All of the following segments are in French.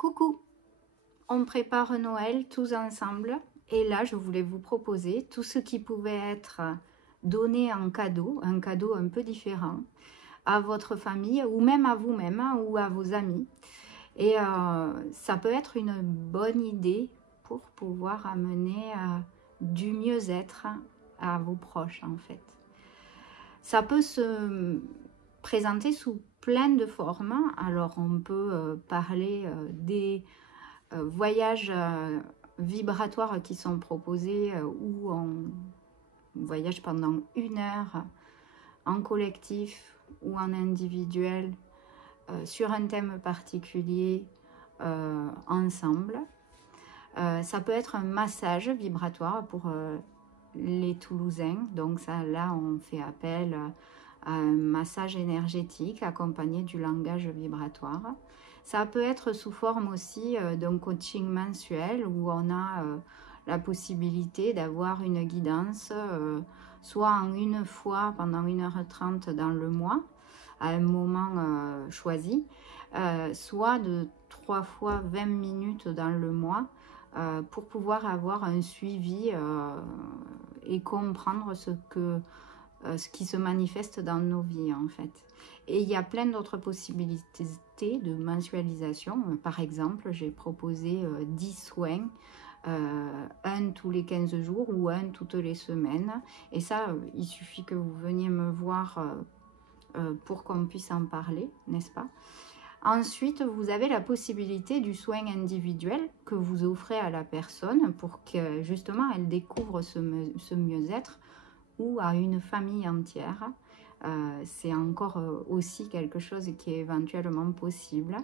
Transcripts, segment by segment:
Coucou, on prépare Noël tous ensemble et là je voulais vous proposer tout ce qui pouvait être donné en cadeau, un cadeau un peu différent à votre famille ou même à vous-même ou à vos amis. Et ça peut être une bonne idée pour pouvoir amener du mieux-être à vos proches en fait. Ça peut se présenter sous plein de formes. Alors on peut parler des voyages vibratoires qui sont proposés où on voyage pendant 1 heure en collectif ou en individuel sur un thème particulier ensemble. Ça peut être un massage vibratoire pour les Toulousains. Donc ça, là, on fait appel à un massage énergétique accompagné du langage vibratoire. Ça peut être sous forme aussi d'un coaching mensuel où on a la possibilité d'avoir une guidance soit en une fois pendant 1h30 dans le mois, à un moment choisi, soit de 3 fois 20 minutes dans le mois pour pouvoir avoir un suivi et comprendre ce qui se manifeste dans nos vies en fait. Et il y a plein d'autres possibilités de mensualisation. Par exemple, j'ai proposé 10 soins, un tous les 15 jours ou un toutes les semaines. Et ça, il suffit que vous veniez me voir pour qu'on puisse en parler, n'est-ce pas? Ensuite, vous avez la possibilité du soin individuel que vous offrez à la personne pour que justement elle découvre ce mieux-être, ou à une famille entière. C'est encore aussi quelque chose qui est éventuellement possible.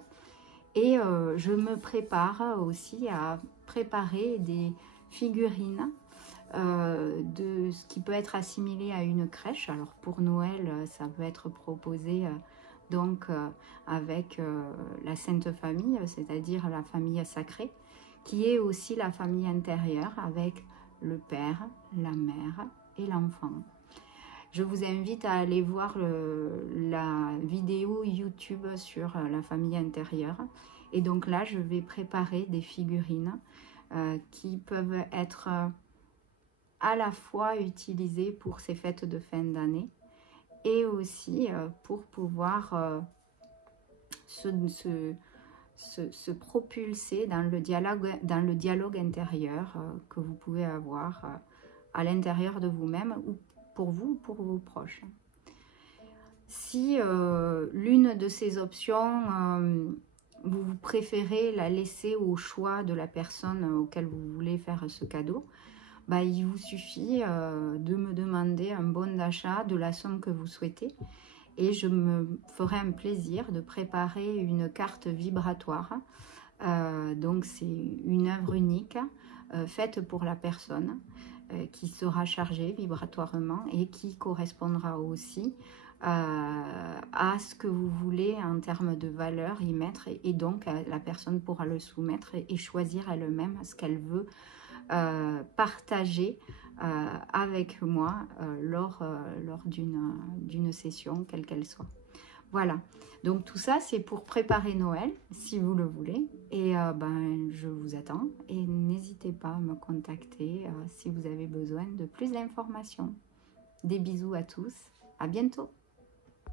Et je me prépare aussi à préparer des figurines de ce qui peut être assimilé à une crèche. Alors pour Noël, ça peut être proposé donc avec la Sainte Famille, c'est-à-dire la famille sacrée, qui est aussi la famille intérieure avec le père, la mère et l'enfant. Je vous invite à aller voir la vidéo YouTube sur la famille intérieure. Et donc là, je vais préparer des figurines qui peuvent être à la fois utilisées pour ces fêtes de fin d'année et aussi pour pouvoir se propulser dans le dialogue intérieur que vous pouvez avoir à l'intérieur de vous-même ou pour vous ou pour vos proches. Si l'une de ces options, vous préférez la laisser au choix de la personne auquel vous voulez faire ce cadeau, bah, il vous suffit de me demander un bon d'achat de la somme que vous souhaitez et je me ferai un plaisir de préparer une carte vibratoire. Donc c'est une œuvre unique faite pour la personne qui sera chargée vibratoirement et qui correspondra aussi à ce que vous voulez en termes de valeur y mettre, et donc la personne pourra le soumettre et choisir elle-même ce qu'elle veut partager avec moi lors d'une session, quelle qu'elle soit. Voilà, donc tout ça c'est pour préparer Noël, si vous le voulez. Et ben, je vous attends et n'hésitez pas à me contacter si vous avez besoin de plus d'informations. Des bisous à tous, à bientôt.